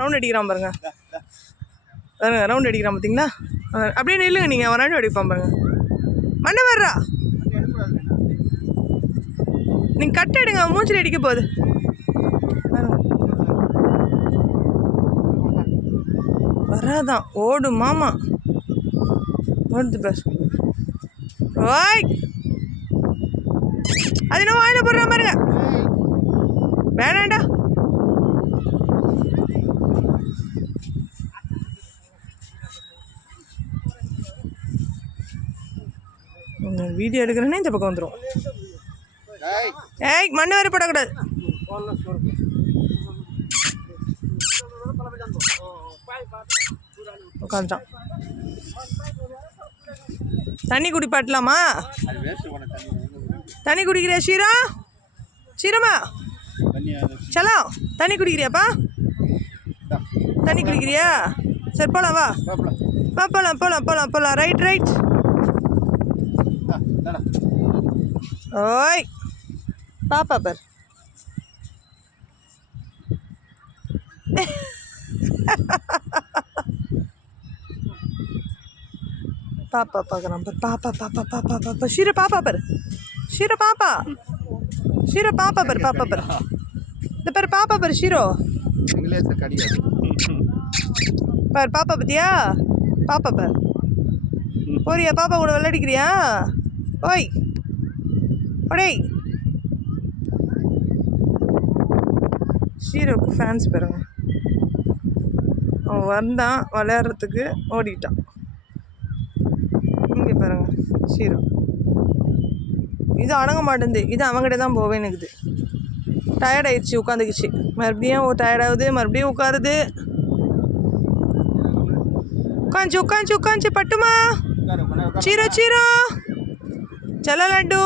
Round அடிக்கிறான் பாருங்க. பாருங்க ரவுண்ட் அடிக்கிறான் பார்த்தீங்களா? அப்படியே நில்லுங்க, நீங்கள் அவன் ரவுண்ட் அடிப்பான் பாருங்க. மண்ணை வர்றா, நீங்கள் கட் எடுங்க, மூஞ்சில் அடிக்க போகுது. வராதான், ஓடு மாமா, ஓடுது பார். ஓய், அது என்ன வாயில போடுற பாருங்க. வேணாண்டா, வீடியோ எடுக்கிறேன்னே இந்த பக்கம் வந்துடும். ஏய், மண்ணு வேறு போடக்கூடாது. உட்காந்துட்டான். தண்ணி குடிப்பாட்டலாமா? தண்ணி குடிக்கிறியா ஷீரா? ஷீரமா சலோ, தண்ணி குடிக்கிறியாப்பா? தண்ணி குடிக்கிறியா? சரி போகலாம், வா வா, போகலாம் போகலாம் போகலாம் போகலாம். Right right. ஓய் பாப்பா பார். பாப்பா பார்க்குறான் பார். பாப்பா பாப்பா பாப்பா பாப்பா ஷீர பாப்பா பார். ஷீர பாப்பா, ஷீர பாப்பா பார். பாப்பா பார், இந்த பார் பாப்பா பார். ஷீரோ பார், பாப்பா பத்தியா? பாப்பா பார். போறியா பாப்பா கூட விளையாடிக்கிறியா? ஓய் ஒடேய். ஷீரோவுக்கு ஃபேன்ஸ் பாருங்க. அவன் வந்தான் விளையாடுறதுக்கு, ஓடிட்டான். இங்கே பாருங்க ஷீரோ, இது அடங்க மாட்டேங்குது. இது அவங்ககிட்ட தான் போவேன். இருக்குது டயர்ட் ஆயிடுச்சு, உட்காந்துக்குச்சு. மறுபடியும் டயர்டாகுது, மறுபடியும் உட்காருது. உட்காந்து உட்காந்து உட்காந்து பட்டுமா சீரோ சீரோ. சல லட்டு.